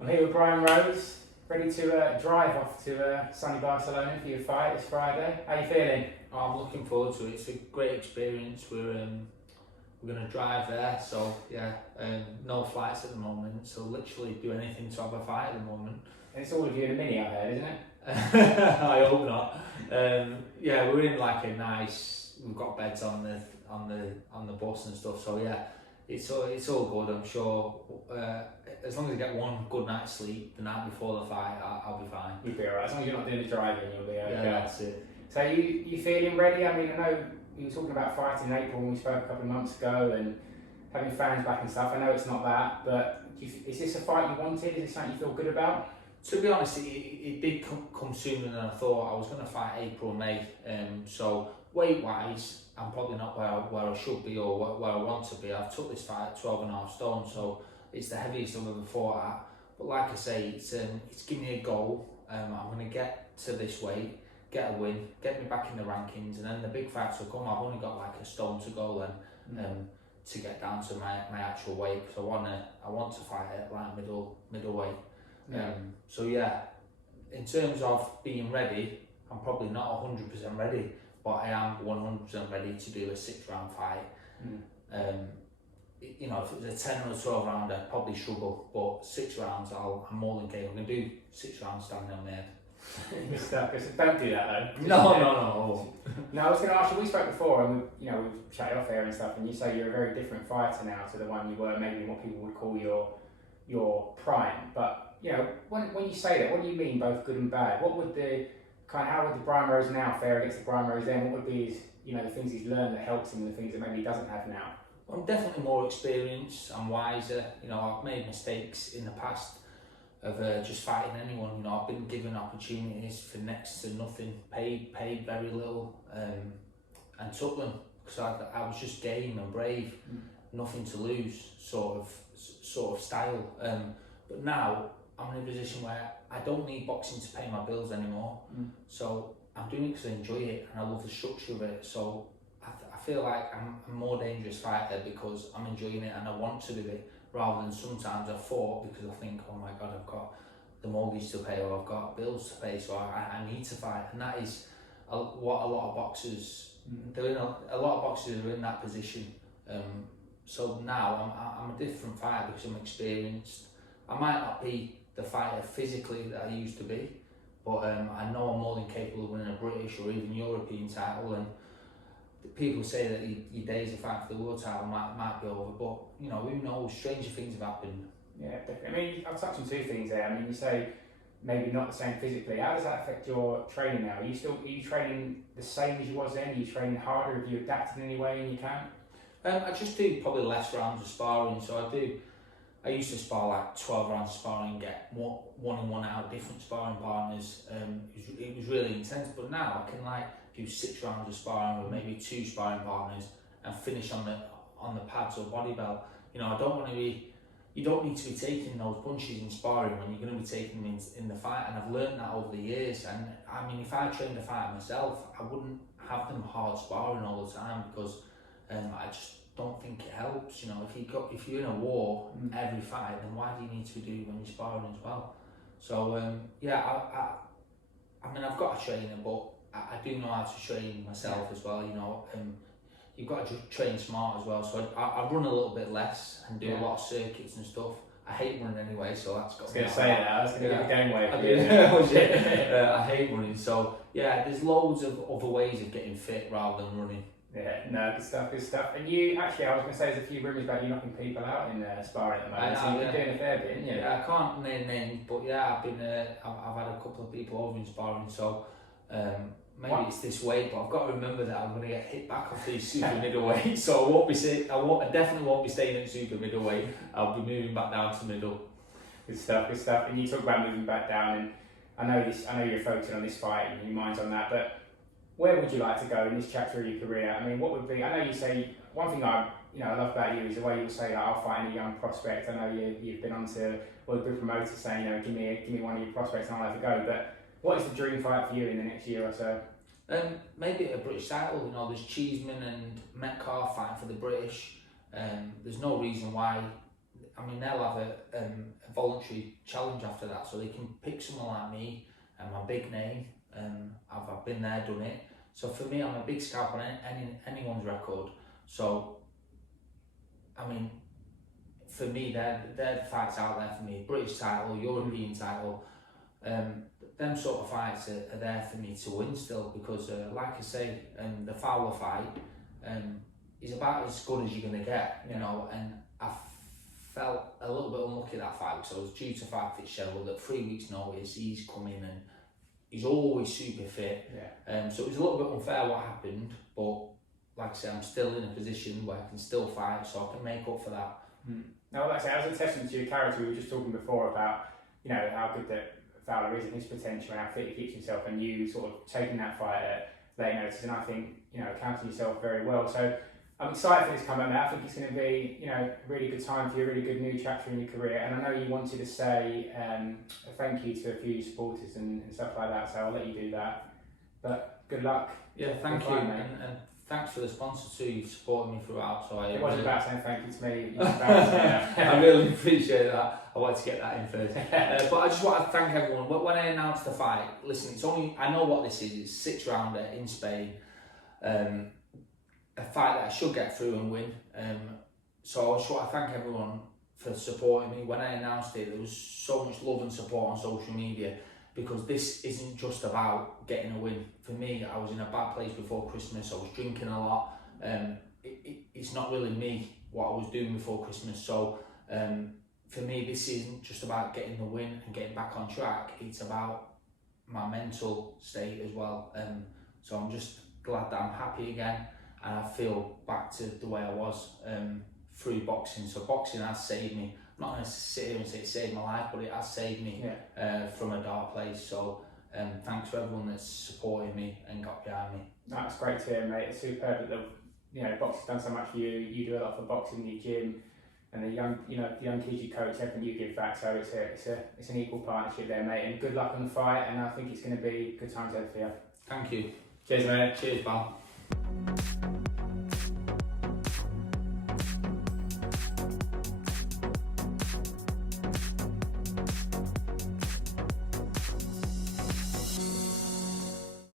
I'm here with Brian Rose, ready to drive off to sunny Barcelona for your fight this Friday. How you feeling? Oh, I'm looking forward to it. It's a great experience. We're going to drive there, so yeah, no flights at the moment, so literally do anything to have a fight at the moment. And it's all of you in a Mini, I heard, isn't it? I hope not. Yeah, we're in like a nice. We've got beds on the bus and stuff. So yeah, it's all good. I'm sure. As long as I get one good night's sleep the night before the fight, I'll be fine. You'll be alright. As long as you're not doing the driving, you'll be okay. Yeah, that's it. So you feeling ready? I mean, I know you were talking about fighting in April when we spoke a couple of months ago and having fans back and stuff. I know it's not that, but is this a fight you wanted? Is it something you feel good about? To be honest, it did come sooner than I thought. I was going to fight April, May. So weight-wise, I'm probably not where I should be or where I want to be. I've took this fight at 12.5 stone, so it's the heaviest I've ever fought at. But like I say, it's given me a goal. I'm going to get to this weight, get a win, get me back in the rankings, and then the big fights will come. I've only got like a stone to go then to get down to my actual weight, because I want to fight at like middleweight. Yeah. So yeah, in terms of being ready, I'm probably not 100% ready, but I am 100% ready to do a 6-round fight. You know, if it was a 10 or a 12 round, I'd probably struggle, but 6 rounds, I'm more than capable. I'm going to do 6 rounds standing on my head. Good stuff. Don't do that though. No. No, I was going to ask you. We spoke before, and we've chatted off air and stuff. And you say you're a very different fighter now to the one you were, maybe what people would call your prime. But when you say that, what do you mean, both good and bad? What would how would the Brian Rose now fare against the Brian Rose then? What would be his, the things he's learned that helps him, and the things that maybe he doesn't have now? I'm definitely more experienced. I'm wiser. I've made mistakes in the past of just fighting anyone. I've been given opportunities for next to nothing, paid very little, and took them because I was just game and brave, nothing to lose sort of style. But now I'm in a position where I don't need boxing to pay my bills anymore. So I'm doing it because I enjoy it and I love the structure of it. So I feel like I'm a more dangerous fighter because I'm enjoying it and I want to do it, rather than sometimes I fought because I think, oh my God, I've got the mortgage to pay or I've got bills to pay, so I need to fight. And that is what a lot of boxers, a lot of boxers are in that position. So now I'm a different fighter because I'm experienced. I might not be the fighter physically that I used to be, but I know I'm more than capable of winning a British or even European title. And people say that your days of fighting for the world title might be over, but who knows? Stranger things have happened. Yeah, definitely. I mean, I've touched on two things there. I mean, you say maybe not the same physically. How does that affect your training now? Are you training the same as you was then? Are you training harder? Have you adapted in any way in your camp? I just do probably less rounds of sparring. So I used to spar like 12 rounds of sparring, get one in, one out, different sparring partners. It was really intense, but now I can do 6 rounds of sparring with maybe 2 sparring partners and finish on the pads or body belt. I don't want to be. You don't need to be taking those punches in sparring when you're going to be taking them in the fight, and I've learned that over the years. And I mean, if I trained a fight myself, I wouldn't have them hard sparring all the time because I just don't think it helps. If you're in a war every fight, then why do you need to do when you're sparring as well? So I mean, I've got a trainer, but I do know how to train myself as well. You've got to train smart as well. So I run a little bit less and do a lot of circuits and stuff. I hate running anyway, so that's got. I was going to say that. I was going to give a game away. I hate running, so yeah. There's loads of other ways of getting fit rather than running. Yeah, no, good stuff. And you actually, I was going to say, there's a few rumours about you knocking people out in sparring at the moment. So you've been doing a fair bit, haven't you? Yeah, I can't name names, but yeah, I've had a couple of people over in sparring, so. Maybe it's this weight, but I've got to remember that I'm going to get hit back off these super middleweight. So I definitely won't be staying at super middleweight. I'll be moving back down to middle. Good stuff. And you talk about moving back down, and I know you're focusing on this fight and your mind's on that. But where would you like to go in this chapter of your career? I mean, what would be? I know you say one thing I love about you is the way you will say that I'll fight any young prospect. I know you've been on to a good promoter saying give me one of your prospects and I'll have a go. But what is the dream fight for you in the next year or so? Maybe a British title. There's Cheeseman and Metcalf fighting for the British. There's no reason why I mean, they'll have a voluntary challenge after that, so they can pick someone like me and my big name. I've been there, done it. So for me, I'm a big scalp on anyone's record. So, I mean, for me, they're the fights out there for me. British title, European title, them sort of fights are there for me to win still, because like I say, the Fowler fight is about as good as you're going to get, you know, and I felt a little bit unlucky that fight, because I was due to fight Fitzgerald at 3 weeks notice. He's come in and he's always super fit, so it was a little bit unfair what happened, but like I say, I'm still in a position where I can still fight, so I can make up for that. Now, like I say, as a testament to your character, we were just talking before about, you know, how good that Fowler is and his potential and how fit he keeps himself, and you sort of taking that fight at late notice, and I think, you know, accounting yourself very well. So I'm excited for this comeback now. I think it's going to be, you know, a really good time for you, a really good new chapter in your career. And I know you wanted to say a thank you to a few supporters and stuff like that, so I'll let you do that. But good luck. Yeah, thank you, and thanks for the sponsors too. You've supported me throughout. So it wasn't about saying thank you to me. I really appreciate that. I wanted to get that in first. But I just want to thank everyone. When I announced the fight, listen, it's only, I know what this is. It's 6 rounder in Spain. A fight that I should get through and win. So I just want to thank everyone for supporting me. When I announced it, there was so much love and support on social media, because this isn't just about getting a win. For me, I was in a bad place before Christmas. I was drinking a lot. It's not really me, what I was doing before Christmas. So for me, this isn't just about getting the win and getting back on track. It's about my mental state as well. So I'm just glad that I'm happy again, and I feel back to the way I was through boxing. So boxing has saved me. I'm not going to sit here and say it saved my life, but it has saved me from a dark place. So thanks for everyone that's supported me and got behind me. That's great to hear, mate. It's superb that you know, boxing's done so much for you. You do a lot for boxing in your gym, and the young kids you coach, everything you give back. So it's an equal partnership there, mate. And good luck on the fight. And I think it's going to be good times ahead for you. Thank you. Cheers, mate. Cheers, pal.